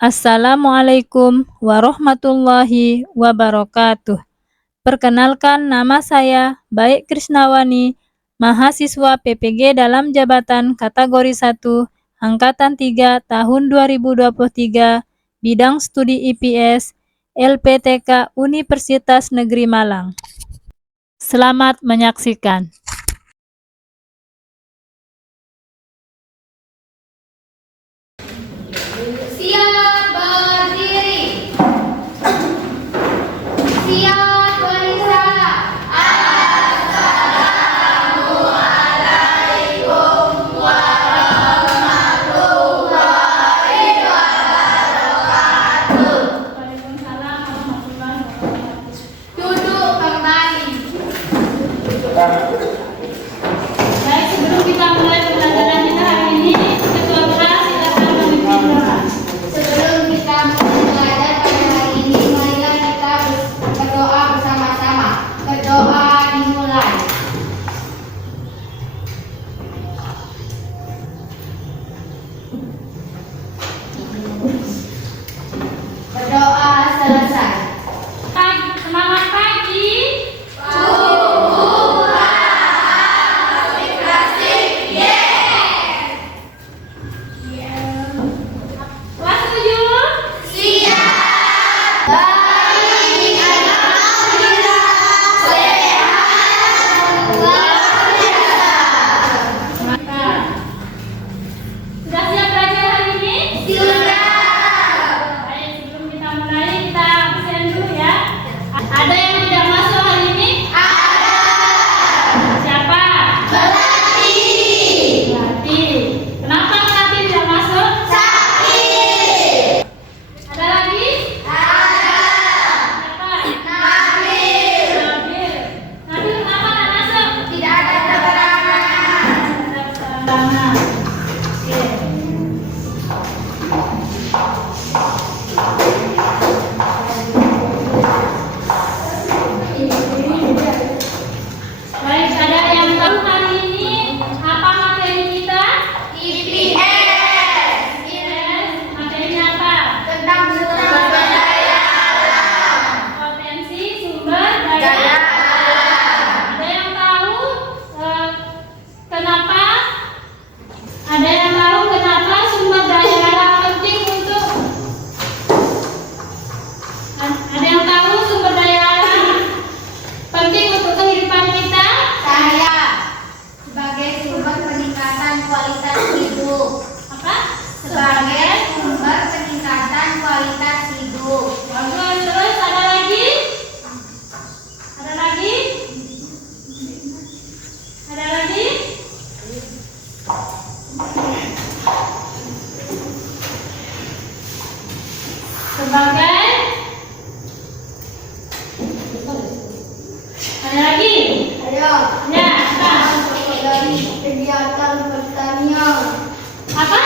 Assalamualaikum warahmatullahi wabarakatuh. Perkenalkan, nama saya Baik Krisnawani, mahasiswa PPG dalam jabatan kategori 1, Angkatan 3 tahun 2023, bidang studi IPS, LPTK Universitas Negeri Malang. Selamat menyaksikan. Siap berdiri. Siap beristirahat. Assalamualaikum warahmatullahi wabarakatuh. Waalaikumsalam warahmatullahi wabarakatuh. Duduk kembali. Baik, sebelum kita mulai pembelajaran kita hari ini, Ketua kelas silakan memimpin doa. Sebelum kita belajar pada hari ini, marilah kita berdoa bersama-sama. Berdoa dimulai. Berdoa selesai. Semangat pagi. Kelas 7. Sudah siap belajar hari ini? Baik, sebelum kita mulai, kita absen dulu ya. Ada yang tidak masuk hari ini? Siapa? Melati. Kenapa Melati tidak masuk? Ada lagi? Siapa? Nabil. Nabil kenapa nggak masuk? Tidak ada keterangan. Oke. Baik, ada yang tahu hari ini apa materi kita? IPS. Materinya apa? Tentang sumber daya alam. Potensi sumber daya alam. Ada yang tahu kenapa? Ada yang tahu kenapa sumber daya alam penting untuk? Ada yang tahu sumber daya alam penting untuk kehidupan kita? Saya sebagai sumber peningkatan kualitas hidup. Apa? Sebagai sumber peningkatan kualitas hidup. Bagus. Terus ada lagi? Ada lagi? Ada lagi? Sebagai? Ada lagi? Ayo, Ya, apa? dari kegiatan pertanian. Apa?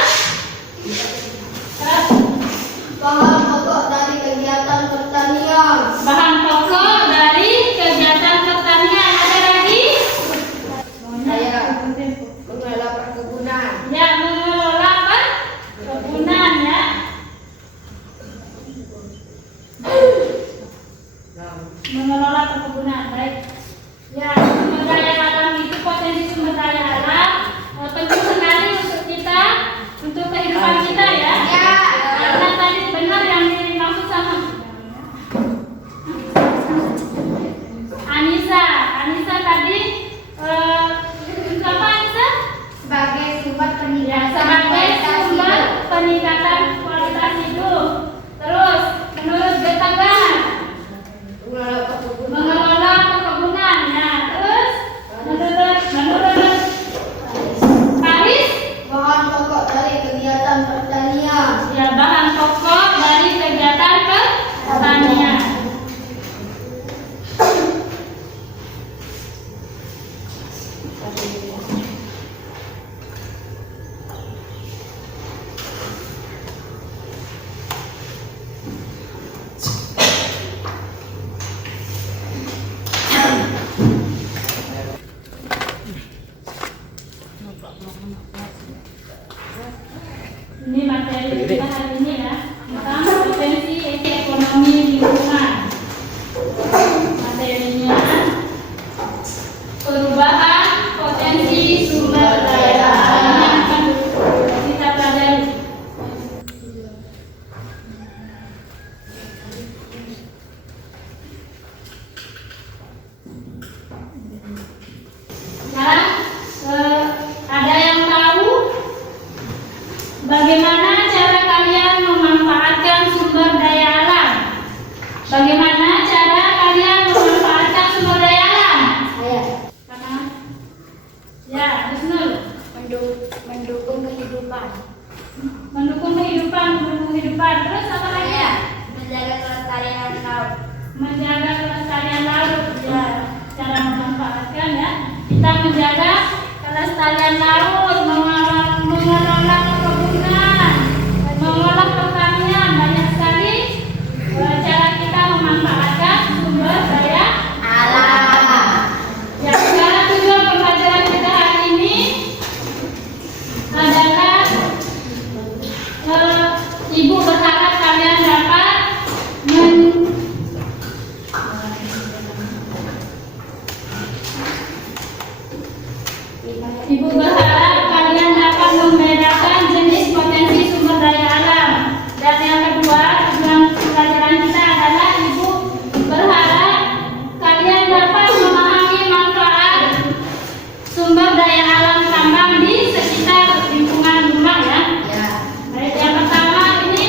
Bahan pokok dari kegiatan pertanian. Bahan pokok dari kegiatan pertanian. Ada lagi? Saya mengelola perkebunan. Ya, mengelola apa? Perkebunan ya. menjaga kelestarian laut. Ya, cara memanfaatkan ya. Kita menjaga kelestarian laut, mengelola perkebunan, mengolah pertanian, banyak sekali cara kita memanfaatkan sumber daya Alam. ya. Sekarang tujuan pembelajaran kita hari ini adalah Ibu berharap kalian dapat Ibu berharap kalian dapat membedakan jenis potensi sumber daya alam. Dan yang kedua, tujuan pembelajaran kita adalah Ibu berharap kalian dapat memahami manfaat sumber daya alam tambang di sekitar lingkungan rumah ya. Ya. Baik, yang pertama ini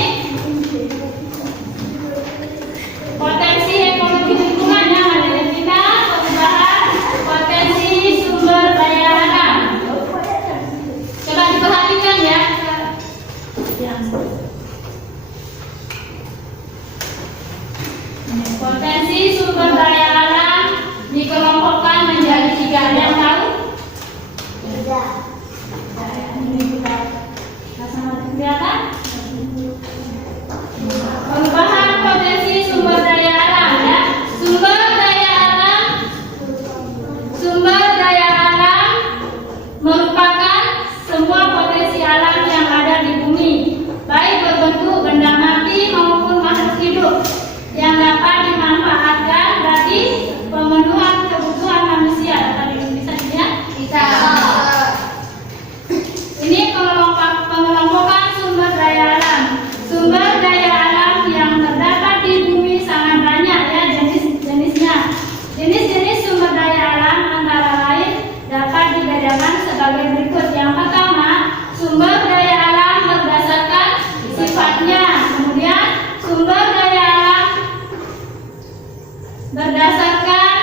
potensi ekologi lingkungan yang ada di kita, perubahan potensi sumber daya alam. Coba diperhatikan ya. Potensi sumber daya alam dikelompokkan menjadi 3. Ada yang tahu? Tidak. Ini kita sama kelihatan. Perubahan potensi sumber daya alam ya. Sumber daya alam merupakan semua potensi alam yang ada di bumi, baik berbentuk benda mati maupun makhluk hidup yang dapat dimanfaatkan bagi pemenuhan kebutuhan manusia. Tadi bisa ya? Bisa. Ini pengelompokan sumber daya alam. Sumber daya alam yang terdapat di bumi sangat banyak ya jenis-jenisnya. Jenis-jenis sumber daya alam antara lain dapat dibedakan sebagai berikut. Yang pertama, sumber daya alam berdasarkan sifatnya. Kemudian sumber daya alam berdasarkan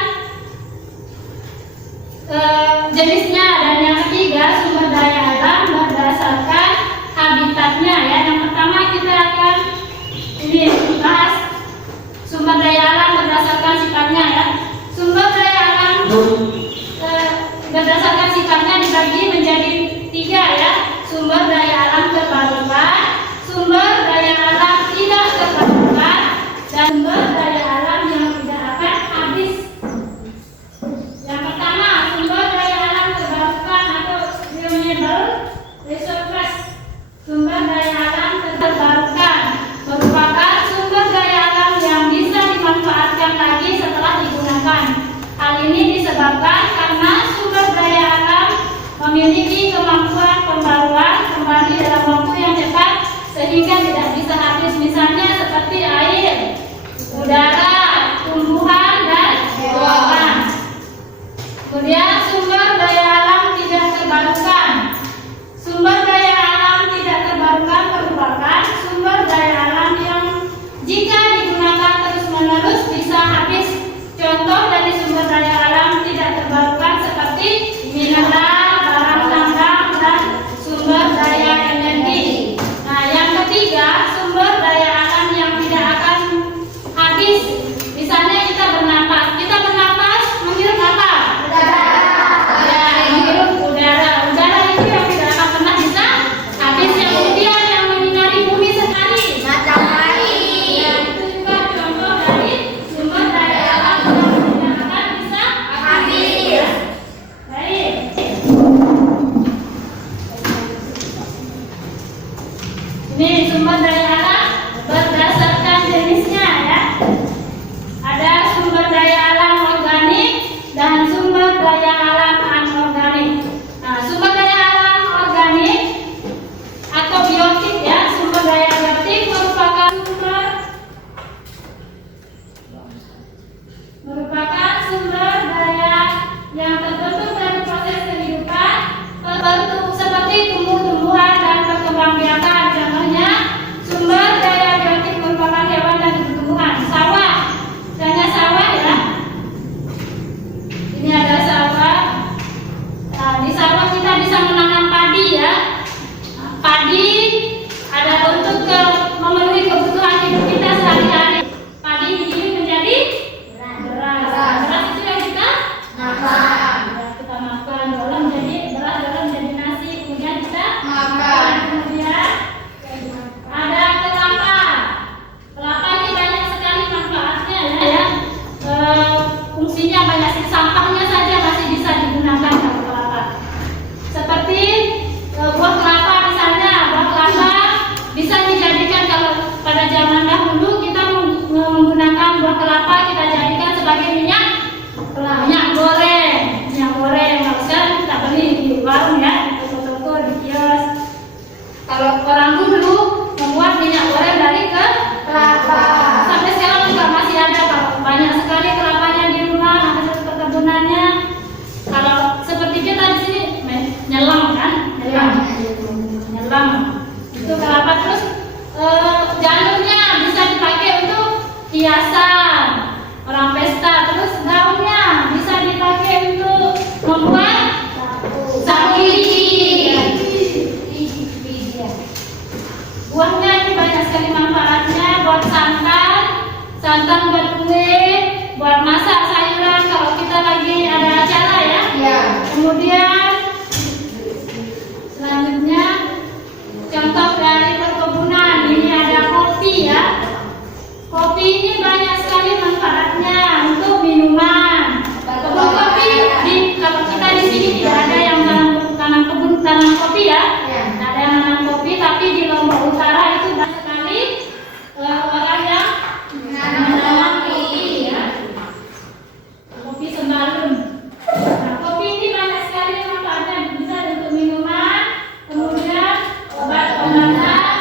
jenisnya, dan yang ketiga sumber daya alam berdasarkan habitatnya ya. Yang pertama kita akan ini bahas sumber daya alam berdasarkan sifatnya ya. Sumber daya alam berdasarkan sifatnya dibagi menjadi 3 ya. Sumber daya alam terbarukan, sumber daya alam tidak terbarukan, dan sumber daya alam yang tidak akan habis. Yang pertama, sumber daya alam terbarukan atau renewable resources. Sumber daya alam terbarukan merupakan sumber daya alam yang bisa dimanfaatkan lagi setelah digunakan. Hal ini disebabkan karena sumber daya alam memiliki kemampuan pembaruan kembali santan buat kue, buat masak sayuran kalau kita lagi ada acara ya. Ya. Kemudian selanjutnya contoh dari perkebunan, ini ada kopi ya. Kopi ini banyak sekali manfaatnya untuk minuman. Kebun kopi kalau kita di sini tidak ada yang tanam kopi ya. Tidak ada yang tanam kopi, tapi di Lombok Utara itu banyak sekali orang yang menanam kopi ya. Kopi sembalun. Nah, kopi ini banyak sekali manfaatnya, bisa untuk minuman, kemudian obat penggantian,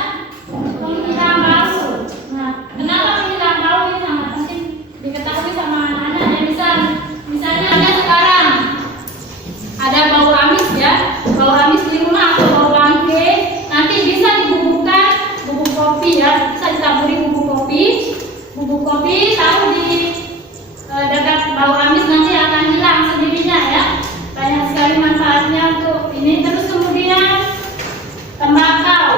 penghilang bau. Nah, kenapa penghilang bau ini sangat penting diketahui sama anak-anak ya. Misalnya ada sekarang ada bau amis ya, bau amis di rumah atau bau bangke, nanti bisa dibubukkan bubuk kopi ya, bisa ditaburi bubuk kopi taruh di dekat bau amis, nanti akan hilang sendirinya ya. Banyak sekali manfaatnya untuk ini. Terus kemudian tembakau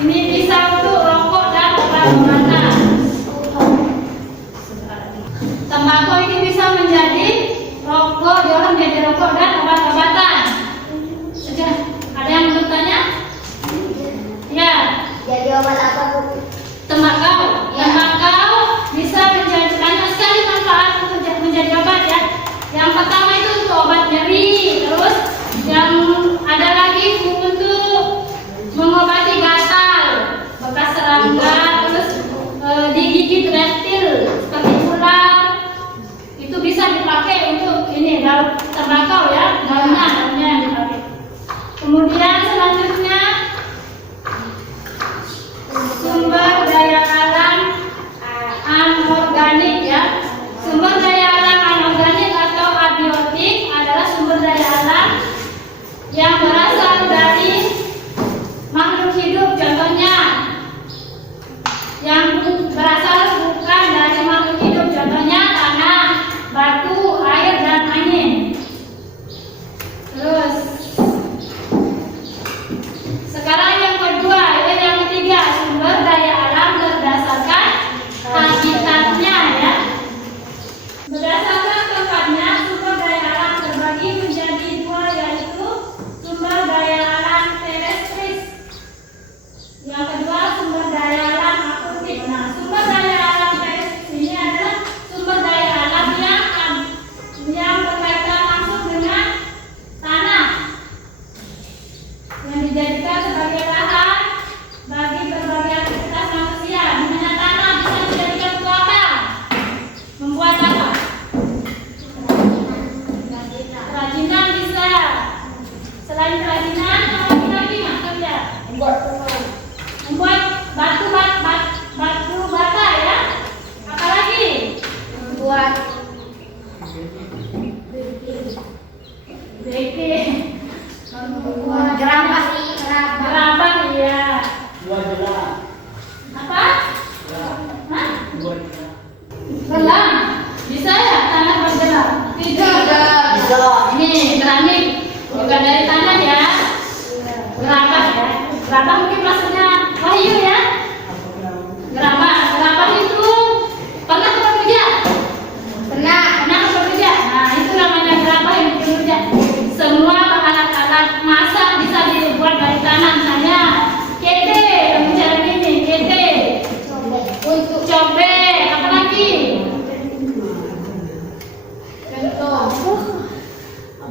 ini bisa untuk rokok dan obat penggantian. Tembakau ini bisa menjadi rokok, diolah menjadi rokok dan obat-obatan. Sudah ada yang bertanya? Ya. Jadi obat apa, Bu? Tembakau bisa menjadi banyak sekali manfaat untuk menjadi obat ya. Yang pertama itu untuk obat nyeri, terus yang ada lagi untuk mengobati gatal, bekas serangga, terus digigit reptil seperti ular, itu bisa dipakai untuk ini daun tembakau ya, daunnya yang dipakai. Kemudian selanjutnya sumber daya alam anorganik ya. Sumber daya alam anorganik atau abiotik adalah sumber daya alam yang berasal dari makhluk hidup. Contohnya yang berasal bukan dari makhluk hidup, contohnya tanah, batu, air, dan angin. Terus sekarang yang kedua, yang ketiga, sumber daya alam berdasarkan habitatnya ya. Berdasarkan tempatnya, sumber daya alam terbagi menjadi dua, yaitu sumber daya alam terestris. Yang kedua, sumber daya alam akutik. Nah, sumber daya alam terestris ini adalah sumber daya alam yang berkaitan langsung dengan tanah, yang dijadikan sebagai lahan bagi berbagai aktivitas manusia. Misalnya tanah bisa dijadikan untuk apa? Membuat apa? Kerajinan bisa. Selain kerajinan, apa lagi mas kerja? Membuat batu bata ya. Apalagi? Buat gerabah sih, Gerabah ya. Apa? Hah? Gelang. Bisa ya tanah bergerak? Tidak. Ini keramik juga dari tanah ya. Gerabah ya. Gerabah mungkin maksudnya Wahyu ya. Gerabah itu pernah bekerja? Pernah bekerja. Nah, itu namanya gerabah yang bekerja. Semua alat-alat masak bisa dibuat dari tanah, misalnya kete, cara ini kete, untuk cobek, apa lagi? Contoh,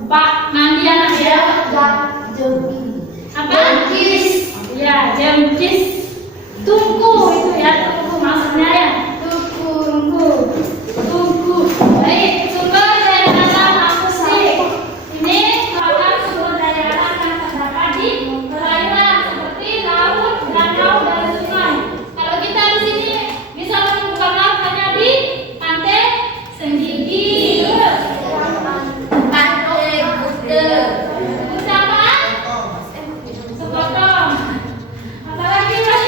bak mandi anak ya, apa? Ya, jengkis, tungku itu ya, tungku maksudnya ya, tungku. Baik, sumber daya alam akustik. Ini merupakan sumber daya alam yang terdapat di perairan seperti laut, danau, dan sungai. Kalau kita di sini bisa menemukan laut hanya di pantai Senggigi, pantai Kuta, Sekotong. Apalagi mas?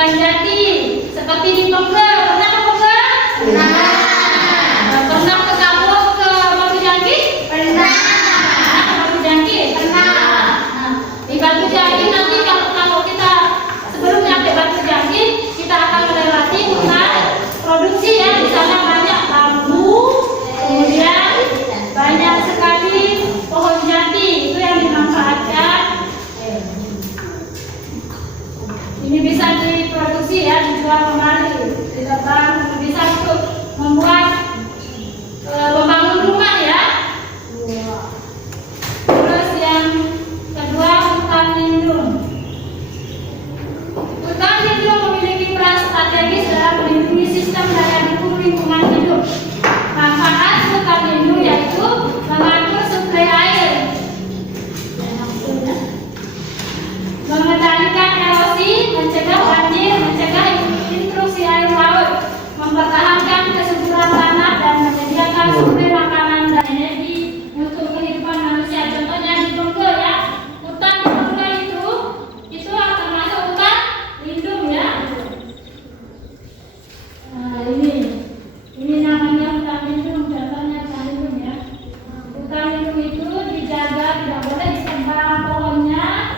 Hutan jati seperti di Pengger. Pernah ke Pengger? Pernah ke Kampung ke Batu Jangkit? Pernah ke Batu Jangkit? Pernah. Di Batu Jangkit nanti kalau kita sebelum nyampe Batu Jangkit kita akan melewati hutan produksi ya. Di sana banyak bambu, kemudian banyak sekali pohon jati itu yang dimanfaatkan. Ini bisa diproduksi ya, dijual kembali, ditebang, bisa untuk membuat membangun rumah ya. Terus yang kedua, hutan lindung. Hutan lindung memiliki peran strategis dalam melindungi sistem daya dukung lingkungan hidup. Manfaat hutan lindung yaitu mengatur suplai air, mengendalikan erosi, mencegah banjir, mencegah intrusi air laut, mempertahankan kesuburan tanah dan menyediakan sumber makanan dan energi untuk kehidupan manusia. Contohnya di Bengkel ya, hutan di Bengkel itu termasuk hutan lindung ya. Nah, ini namanya hutan lindung, contohnya hutan lindung ya. Hutan lindung itu dijaga, tidak boleh ditebang pohonnya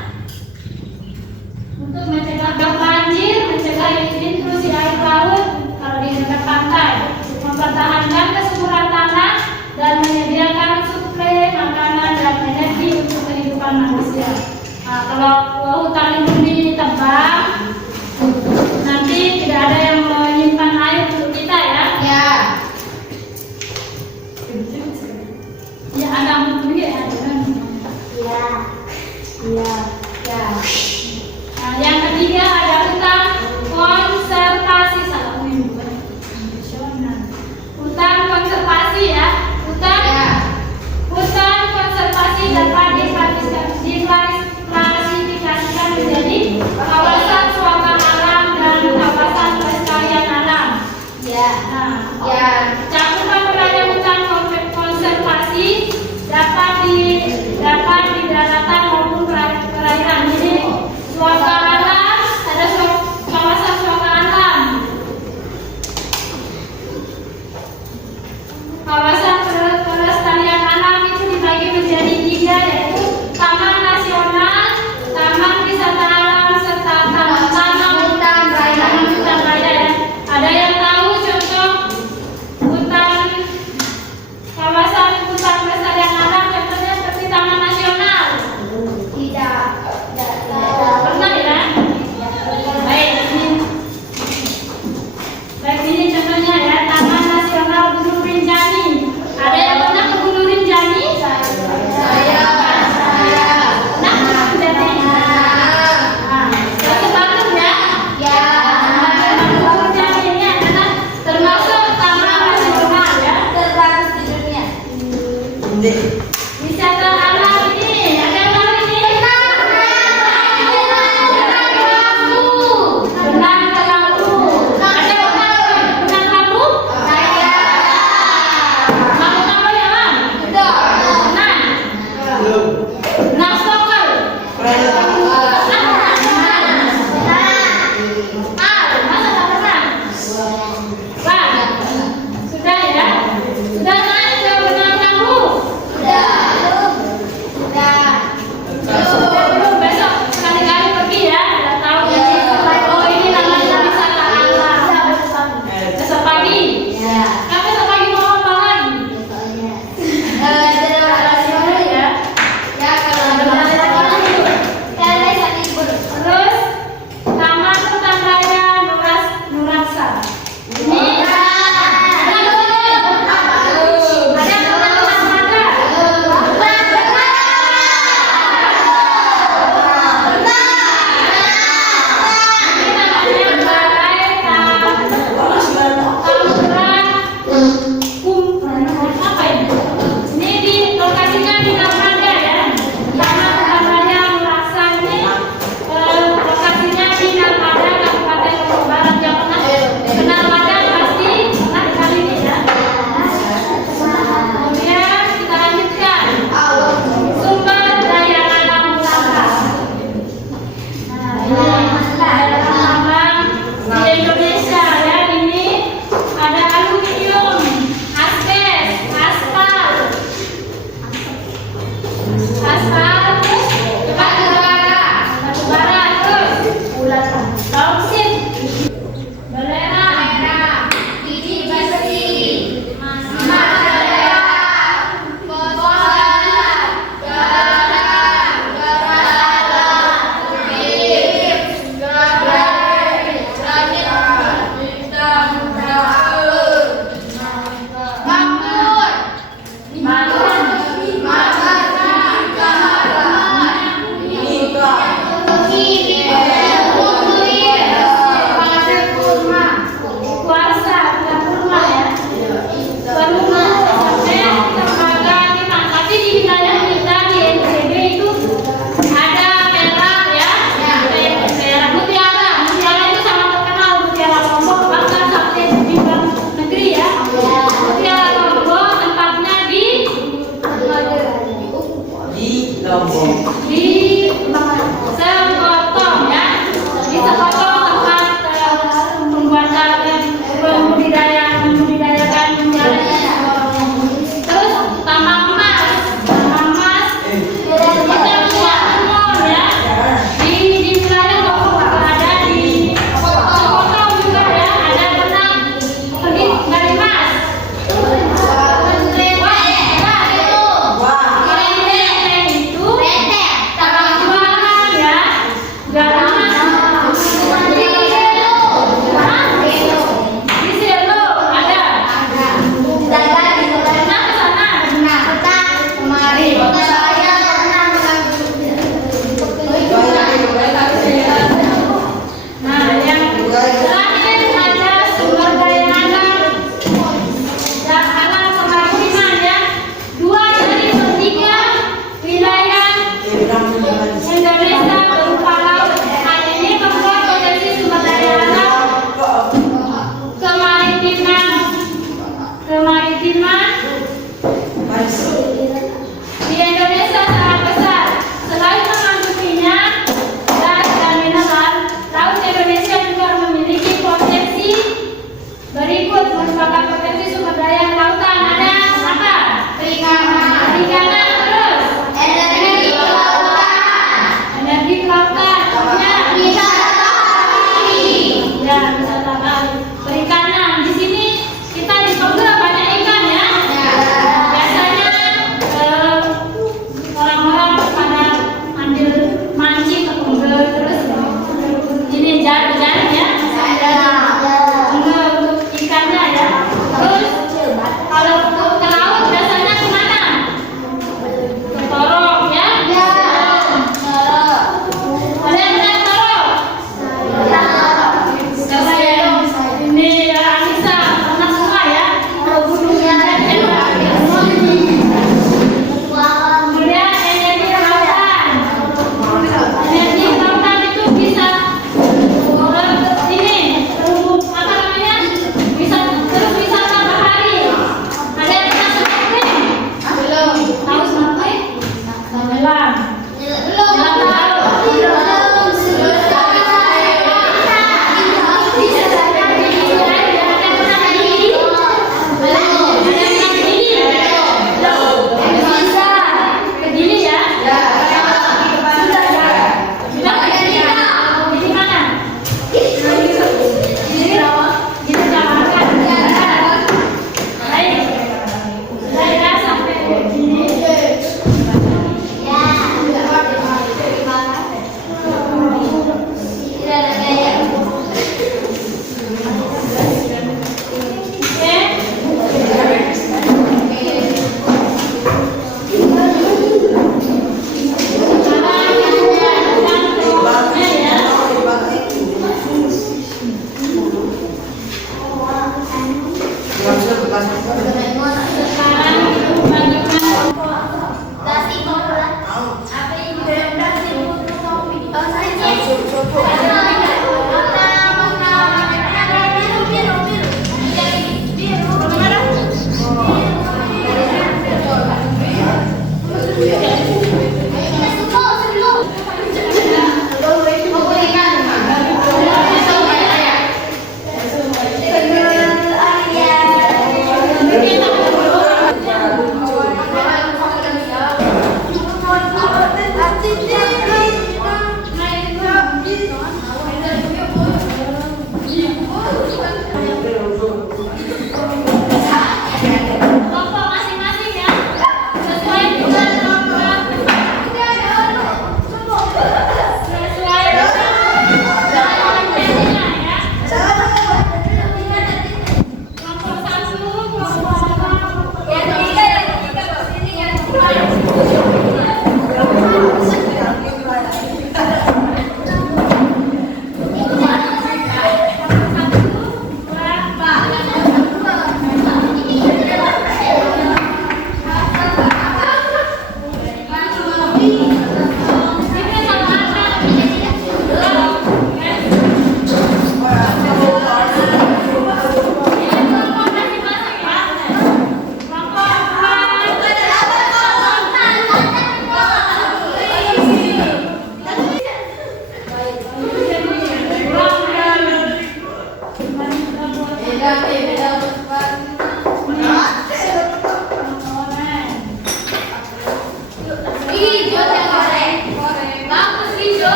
untuk mencegah banjir, mencegah intrusi air laut kalau di dekat pantai, mempertahankan kesuburan tanah dan menyediakan suplai makanan dan energi untuk kehidupan manusia. Nah, kalau hutan lindung ditebang, nanti tidak ada yang menyimpan air untuk kita ya. Ya ada mungkin ya. Ya. Nah, yang ketiga ada hutan konservasi. Hutan konservasi ya. Hutan konservasi dapat diklasifikasikan menjadi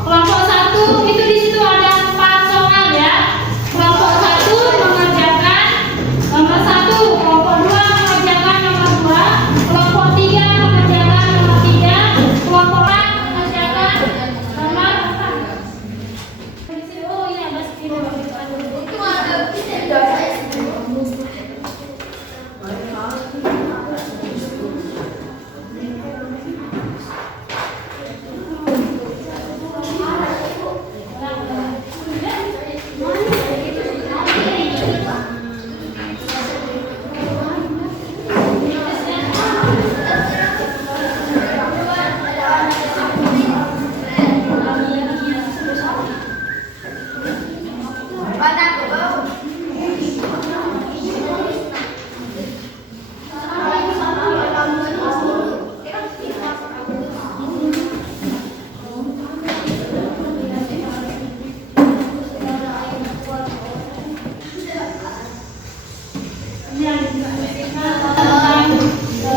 Kelompok satu itu di situ ada 4 soal ya. Kelompok satu mengerjakan nomor 1, kelompok 2 mengerjakan nomor 2, kelompok 3 mengerjakan nomor 3, kelompok 4 mengerjakan nomor 4. Oh iya, Itu ada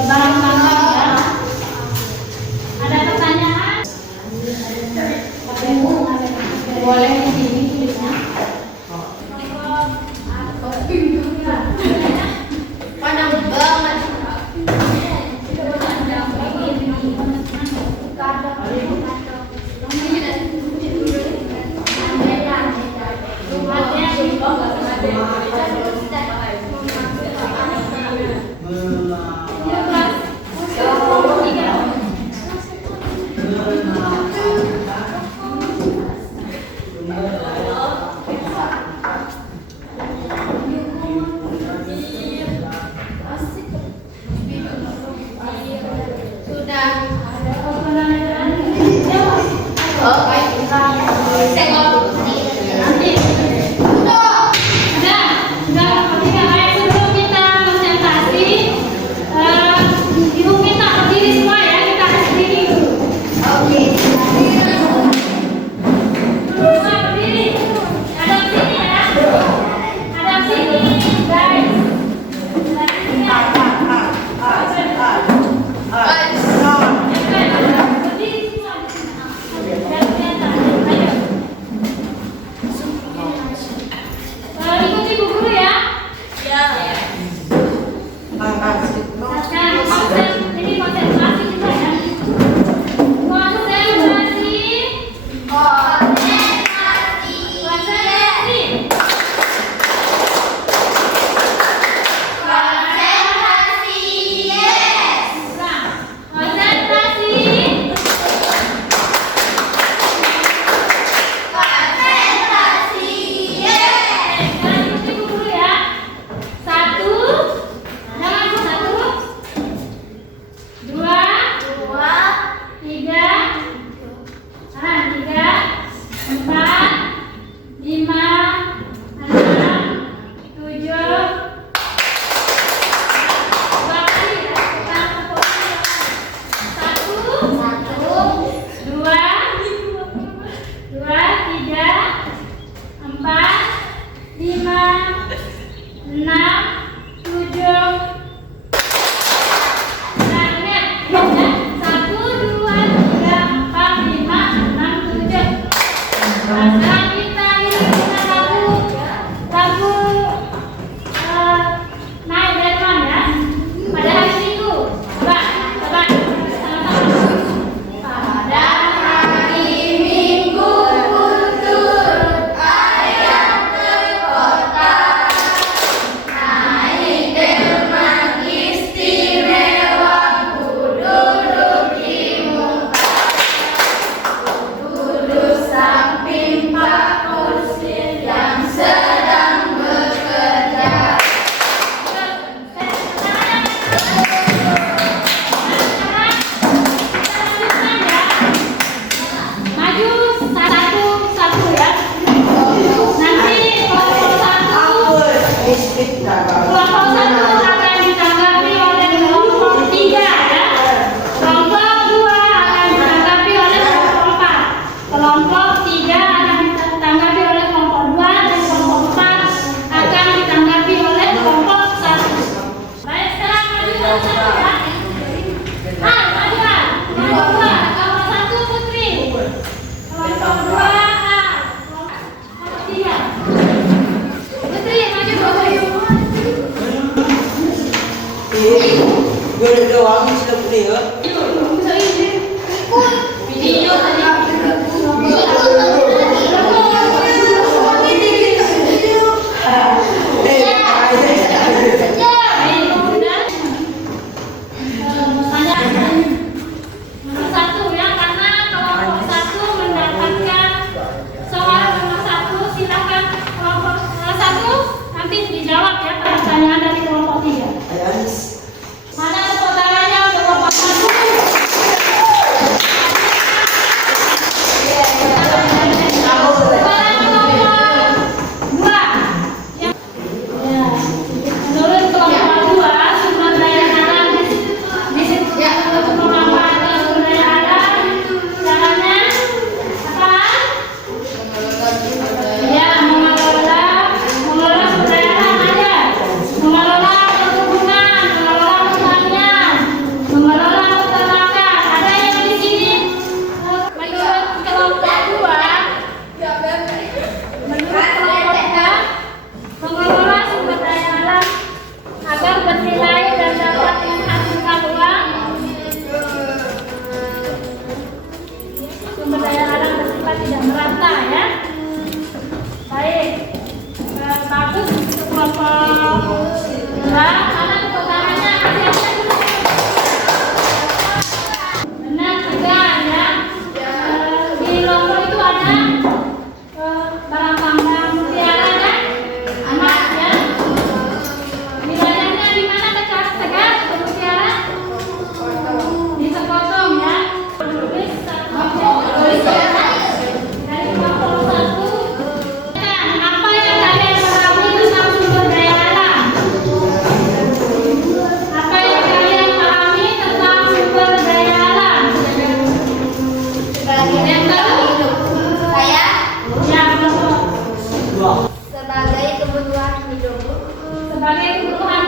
barang tambang ya. Ada pertanyaan? Boleh di sini tulisnya. panas banget. Kelas udah wangi sudah kuning kan? Video tadi. Nomor satu ya, karena kelompok satu mendapatkan soal nomor satu, silakan kelompok satu nanti dijawab ya pertanyaan dari kelompok tiga. Mana tepuk tangannya untuk kelompok satu? Dua. Ya. Menurut kelompok dua, sumber daya alam untuk memanfaatkan sumber daya alam, caranya apa? Ya, mengelola sumber daya alam ada. Mengelola perkebunan, mengelola pertanian, mengelola peternakan. Ada yang di sini? Menurut kelompok dua, mengelola sumber daya alam agar bernilai dan dapat menghasilkan uang. Sumber daya alam bersifat tidak merata ya. Baik, bagus untuk kelompok dua. Mana tepuk tangannya? Benar juga ya. Di Lombok itu ada barang tambang mutiara kan? Amat ya. Wilayahnya di mana dekat Tegal mutiara? Di Sekotong ya. Dari kelompok satu. Apa yang kalian pahami tentang sumber daya alam? Apa yang kalian pahami tentang sumber daya alam? Yang tahu? Saya Ya, kelompok. sebagai kebutuhan hidup. Sebagai kebutuhan